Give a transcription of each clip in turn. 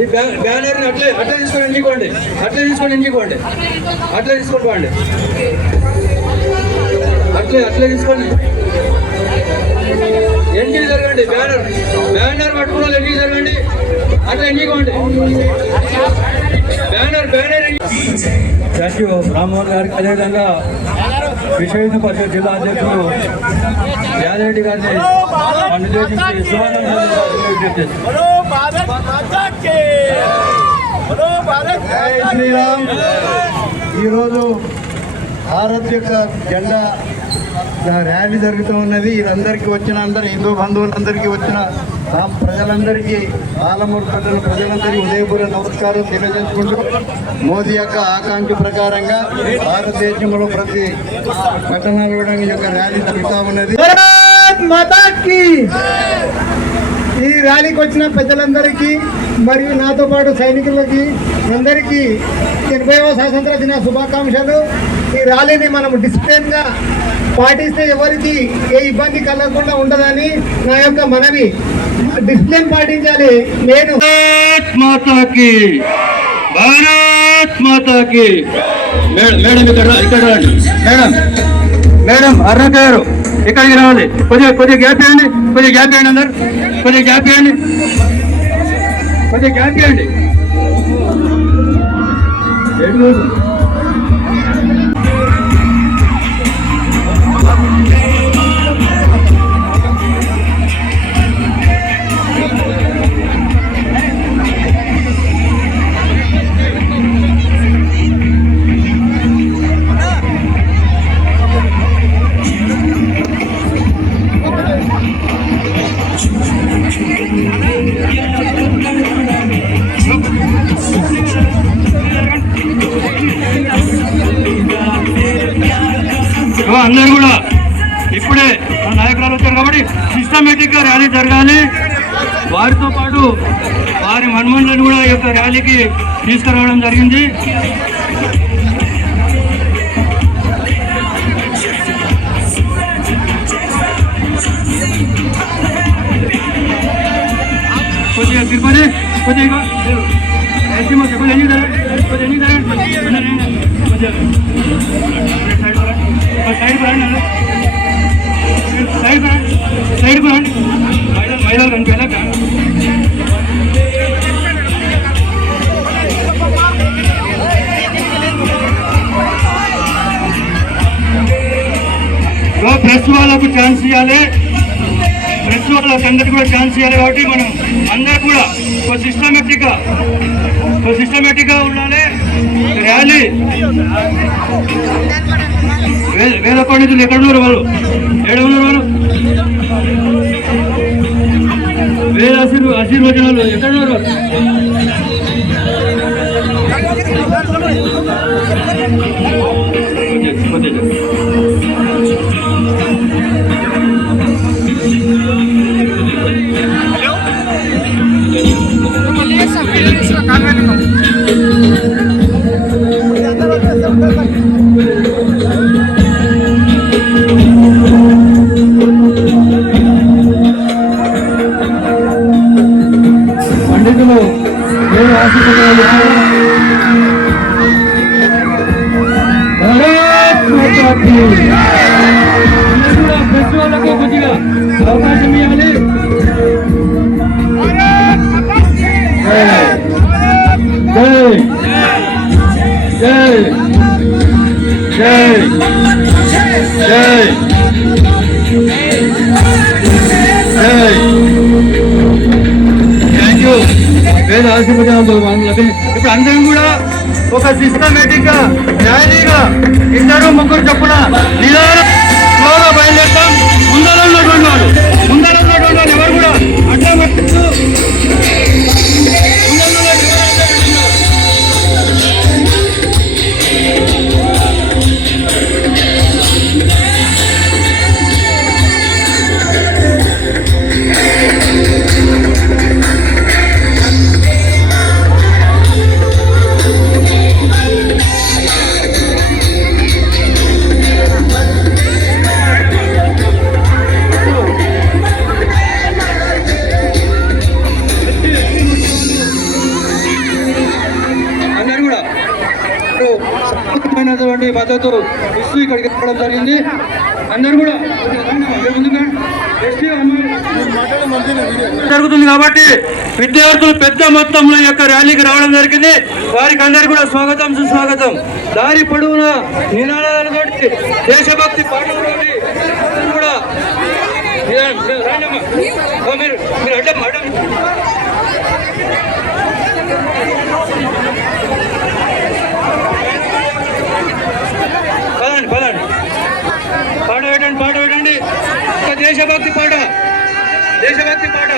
ఈ బ్యానర్ని అట్లే తీసుకొని ఎంచుకోండి, అట్లా తీసుకోండి, అట్లే తీసుకోండి. ఎంటికి జరగండి, బ్యానర్ పట్టుకున్న వాళ్ళు ఎంటికి జరగండి, అట్లా ఎంచుకోండి. బ్యానర్ థ్యాంక్ యూ రామ్మోహన్ గారికి. అదేవిధంగా విశ్వ హిందూ పరిషత్ జిల్లా అధ్యక్షులు యాదరెడ్డి గారిని అనుదేశించి శ్రీరామ్. ఈరోజు భారత్ యొక్క జెండా ర్యాలీ జరుగుతూ ఉన్నది. ఇదందరికీ వచ్చిన హిందూ బంధువులందరికీ వచ్చిన ప్రజలందరికీ పాలమూరు ప్రజలందరికీ ఉదయపూర్వ నమస్కారం తెలియజేసుకుంటూ మోదీ యొక్క ఆకాంక్ష ప్రకారంగా భారతదేశంలో ప్రతి పట్టణాలు కూడా ఈ యొక్క ర్యాలీ జరుగుతూ ఉన్నది. ఈ ర్యాలీకి వచ్చిన పెద్దలందరికీ మరియు నాతో పాటు సైనికులకి అందరికీ 80వ స్వాతంత్ర దిన శుభాకాంక్షలు. ఈ ర్యాలీని మనం డిసిప్లిన్గా పాటిస్తే ఎవరికి ఏ ఇబ్బంది కలగకుండా ఉండదని నా యొక్క మనవి. డిసిప్లిన్ పాటించాలి. నేను మాతాకి భారత్ మాతాకి. మేడం మేడం అర్ణత గారు ఇక్కడికి రావాలి. కొద్దిగా గ్యాప్ ఇవ్వండి, అందరు కొద్దిగా గ్యాప్ ఇవ్వండి. అందరూ కూడా ఇప్పుడే నాయకురాలు వచ్చారు కాబట్టి సిస్టమేటిక్ గా ర్యాలీ జరగాలి. వారితో పాటు వారి మన్మన్లను కూడా ఈ యొక్క ర్యాలీకి తీసుకురావడం జరిగింది. కొద్దిగా తిరుపతి కొద్దిగా సైడ్ రండి. మహిళలు రండి. ప్రెస్ వాళ్ళకు ఛాన్స్ ఇవ్వాలి, ప్రెస్ వాళ్ళకి అందరికీ కూడా ఛాన్స్ ఇవ్వాలి. కాబట్టి మనం అందరూ కూడా సిస్టమేటిక్ గా ఉండాలి. ర్యాలీ వేద పండితులు ఎక్కడ ఉన్నారు? వాళ్ళు వేద ఆశీర్వచనాలు ఎక్కడ ఉన్నారు? పండితులు నేను ఆశిస్తున్నాను. ఫెస్టివల్లకు కొద్దిగా అవకాశం ఇవ్వాలి. Thank you. వేద ఆశీర్వచనాలు. ఇప్పుడు అందరం కూడా ఒక సిస్టమేటిక్ గా ర్యాలీగా ఇద్దరు ముగ్గురు చొప్పున స్లోగా బయలుదేరుతాం. ముందర ఉన్నటువంటి వాళ్ళు ఎవరు కూడా అడ్డం పట్టిస్తూ సంపూర్ణమైనటువంటి మద్దతు ఇస్తూ ఇక్కడికి రావడం జరిగింది. అందరూ కూడా జరుగుతుంది కాబట్టి విద్యార్థులు పెద్ద మొత్తంలో ఈ యొక్క ర్యాలీకి రావడం జరిగింది. వారికి అందరికీ కూడా స్వాగతం సుస్వాగతం. దారి పొడవున నినాదాలతో దేశభక్తి పాటలతోటి కూడా మీరు అడ్డం అడ్డం పదండి పదండి పాట పెట్టండి పాట పెట్టండి. ఒక దేశభక్తి పాట దేశభక్తి పాట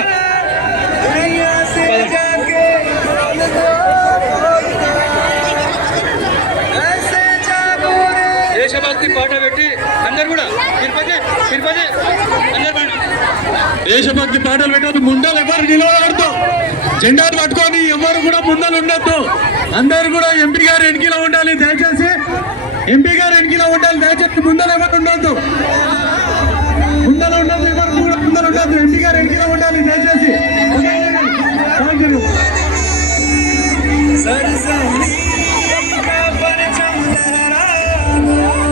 దేశభక్తి పాట పెట్టి అందరు కూడా తిరుపతి తిరుపతి అందరు దేశభక్తి పాటలు పెట్టద్దు. ముందలు ఎవరు నిలబడద్దు, జెండాలు పట్టుకొని ఎవరు కూడా ముందలు ఉండొద్దు. అందరు కూడా ఎంపీ గారు ఎన్నికలో ఉండాలి దయచేసి. ఎంపీ గారు ఎన్నికలో ఉండాలి దయచేసి. ముందలు ఎవరు ఉండొద్దు, ముందలు ఉండదు, ఎవరు కూడా ముందలు ఉండద్దు. ఎంపీ గారు ఎన్నికలో ఉండాలి దయచేసి.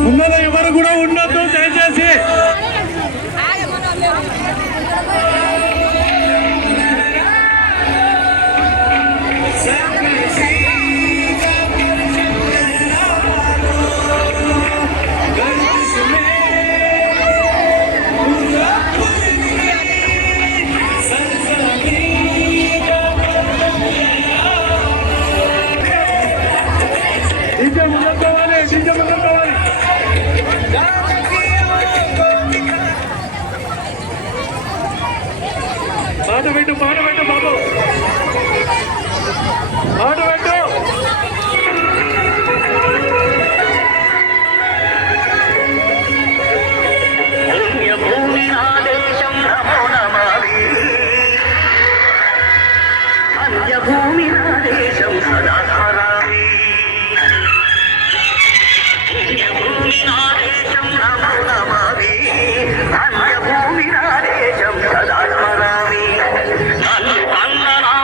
ముందర ఎవరు కూడా ఉండొద్దు దయచేసి. పాట పెట్టు పాట పెట్టు బాబు, పాట పెట్టు. భూమి నా దేశం నమో నమామి, అన్యభూమి నా దేశం సదా స్మరామి. భూమి నా దేశం నమో నమామి, అన్యభూమి నా దేశం సదా స్మరామి. నన్ను కన్న నా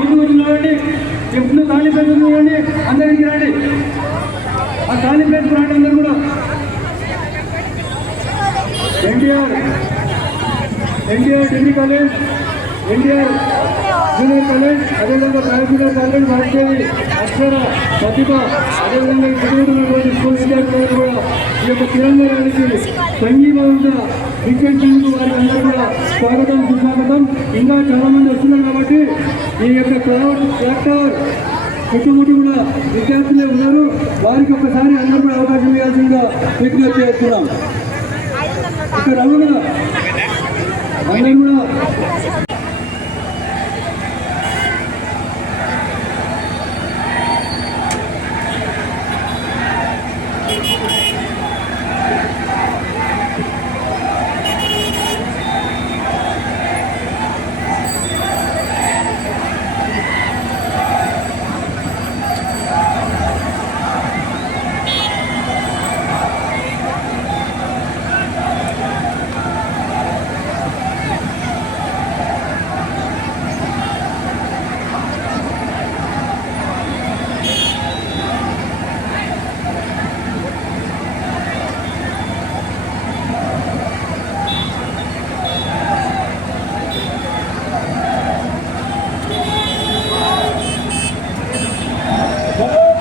ముందుకు చూడండి, ఎప్పుడు ఖాళీ ప్లేస్ చూడండి, అందరికి రండి. ఆ ఖాళీ ప్లేస్ రాండి అందరు కూడా. NTR degree college, NTR junior college, అదేవిధంగా ప్రాథమిక కాలేజ్, వాజ్పేయి, అక్షర, ప్రతిభ, అదేవిధంగా చదువుతున్నటువంటి స్కూల్ విద్యార్థులు కూడా ఈ యొక్క తిరంగా ర్యాలీకి సంఘీభావంగా విజ్ఞప్తించేందుకు వారికి అందరూ కూడా స్వాగతం సుస్వాగతం. ఇంకా చాలా మంది వస్తున్నారు కాబట్టి ఈ యొక్క క్రౌడ్ ట్రాక్టర్ చుట్టుముట్టు కూడా విద్యార్థులే ఉన్నారు. వారికి ఒక్కసారి అందరూ కూడా అవకాశం ఇవ్వాల్సిందిగా విజ్ఞప్తి చేస్తున్నాం. ఇక్కడ రవ్వు కదా అందరూ కూడా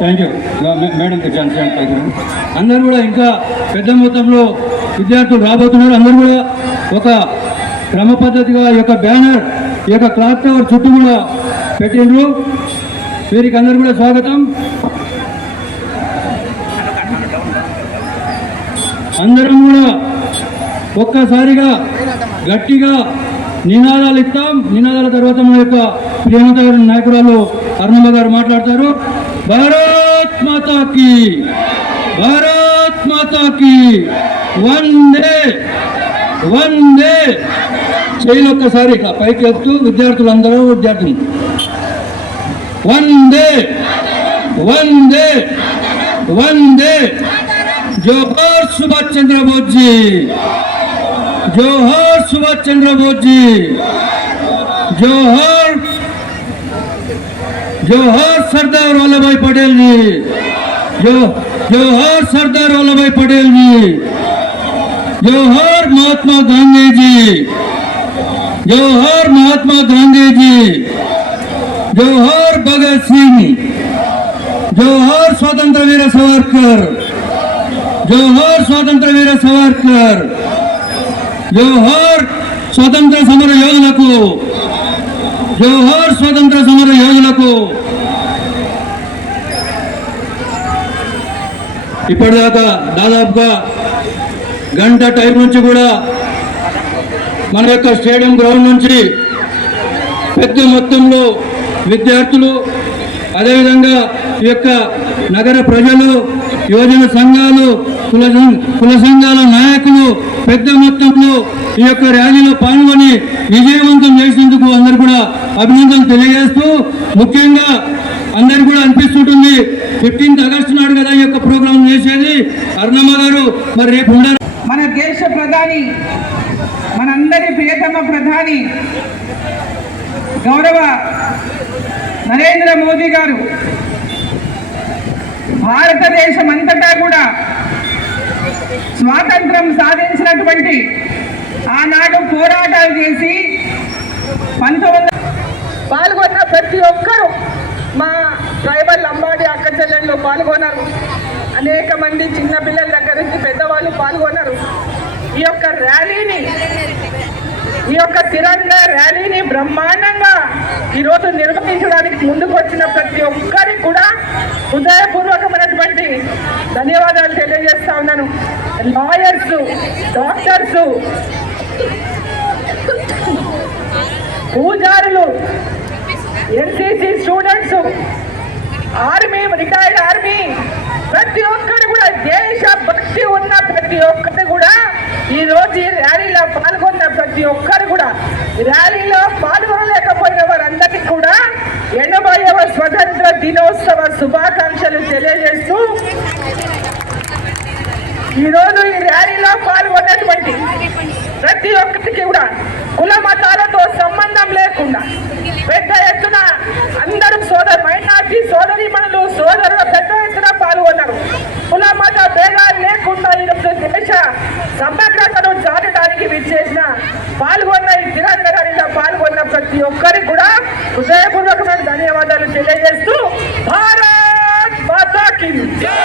థ్యాంక్ యూ మేడం. అందరూ కూడా ఇంకా పెద్ద మొత్తంలో విద్యార్థులు రాబోతున్నారు. అందరూ కూడా ఒక క్రమ పద్ధతిగా ఈ యొక్క బ్యానర్, ఈ యొక్క క్లాత్ టవర్ చుట్టూ కూడా పెట్టిండ్రు. వీరికి అందరూ కూడా స్వాగతం. అందరం కూడా ఒక్కసారిగా గట్టిగా నినాదాలు ఇస్తాం. నినాదాల తర్వాత మన యొక్క ప్రియమత నాయకురాలు అరుణమ్మ గారు మాట్లాడతారు. భారత్ మాతా కీ, భారత్ మాతా కీ, వందే వందే. చేయలు ఒక్కసారి పైకి ఎత్తు విద్యార్థులు అందరూ విద్యార్థులు వందే వందే వందే. జోహార్ సుభాష్ చంద్రబోస్ జీ, జోహార్ సుభాష్ చంద్రబోస్ జీ, జోహార్ जोहार सरदार वल्लभ भाई पटेल जी, जोहार सरदार वल्लभ भाई पटेल जी, जोहार महात्मा गांधी जी, जोहार महात्मा गांधी जी, जोहार भगत सिंह, जोहार स्वतंत्र वीर सावरकर, जोहार स्वतंत्र वीर सावरकर, जोहार स्वतंत्र समर योधुలకు, जोहार स्वतंत्र समर योधुలకు. ఇప్పటిదాకా దాదాపుగా గంట టైం నుంచి కూడా మన యొక్క స్టేడియం గ్రౌండ్ నుంచి పెద్ద మొత్తంలో విద్యార్థులు, అదేవిధంగా ఈ యొక్క నగర ప్రజలు, యువజన సంఘాలు, కుల సంఘాల నాయకులు పెద్ద మొత్తంలో ఈ యొక్క ర్యాలీలో పాల్గొని విజయవంతం చేసినందుకు అందరూ కూడా అభినందనలు తెలియజేస్తూ, ముఖ్యంగా అందరు కూడా అనిపిస్తుంటుంది 15th ఆగస్టు నాడు కదా ఈ యొక్క ప్రోగ్రాం చేసేది. అరుణమ్మ గారు మరి రేపు ఉండాలి. మన దేశ ప్రధాని, మనందరి ప్రియతమ ప్రధాని గౌరవ నరేంద్ర మోదీ గారు భారతదేశం అంతటా కూడా స్వాతంత్రం సాధించినటువంటి ఆనాడు పోరాటాలు చేసి 19 పాల్గొన్న ప్రతి ఒక్కరూ మా ట్రైబల్ లంబాడి అక్క చెల్లెళ్ళు పాల్గొన్నారు. అనేక మంది చిన్న పిల్లల దగ్గర నుంచి పెద్దవాళ్ళు పాల్గొన్నారు. ఈ యొక్క ర్యాలీని, ఈ యొక్క తిరంగా ర్యాలీని బ్రహ్మాండంగా ఈరోజు నిర్వహించడానికి ముందుకు వచ్చిన ప్రతి ఒక్కరికి కూడా హృదయపూర్వకమైనటువంటి ధన్యవాదాలు తెలియజేస్తా ఉన్నాను. లాయర్స్, డాక్టర్స్, పూజారులు, NCC students, army, retired army, ప్రతి ఒక్కరు కూడా దేశ భక్తి ఉన్న ప్రతి ఒక్కరు కూడా ఈ రోజు ఈ ర్యాలీలో పాల్గొన్న ప్రతి ఒక్కరు కూడా, ర్యాలీలో పాల్గొనలేకపోయిన వారందరికీ కూడా 80వ స్వతంత్ర దినోత్సవ శుభాకాంక్షలు తెలియజేస్తూ, ఈరోజు ఈ ర్యాలీలో పాల్గొన్నటువంటి ప్రతి ఒక్కరికి కూడా కుల మతాలతో సంబంధం లేకుండా పెద్ద ఎత్తున అందరూ మైనార్టీ సోదరీమణులు, సోదరులు పెద్ద ఎత్తున పాల్గొన్నారు. కుల మత భేదాలు లేకుండా ఈరోజు దేశ సమగ్రతను చాటడానికి విచ్చేసిన పాల్గొన్న ఈ తిరంగా ర్యాలీలో పాల్గొన్న ప్రతి ఒక్కరికి కూడా హృదయపూర్వకమైన ధన్యవాదాలు తెలియజేస్తూ, భారత్ మాతా కీ జై.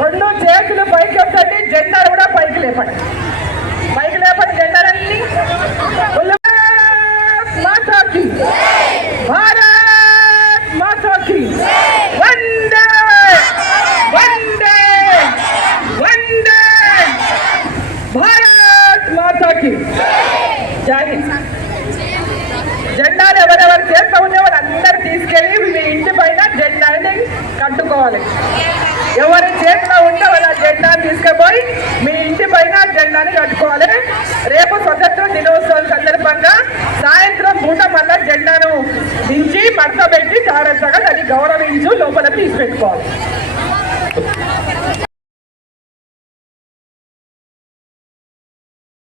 రెండు చేతులు పైకి ఎత్తండి, జెండాలు కూడా పైకి లేపండి. పైకి లేపండి జెండాలన్నీ. మాతాకి భారత్ మాతాకి వందే వందే వందే భారత్ మాతాకి జై. జెండాలు ఎవరెవరు చేస్తూ ఉండేవారు అందరు తీసుకెళ్ళి మీ ఇంటి పైన జెండాని కట్టుకోవాలి. ఎవరి చేతిలో ఉంటే వాళ్ళ జెండాను తీసుకుపోయి మీ ఇంటి పైన జెండాని కట్టుకోవాలి. రేపు స్వతంత్ర దినోత్సవం సందర్భంగా సాయంత్రం పూట మళ్ళా జెండాను దించి మడత పెట్టి జాగ్రత్తగా దాన్ని గౌరవించు లోపల తీసి పెట్టుకోవాలి.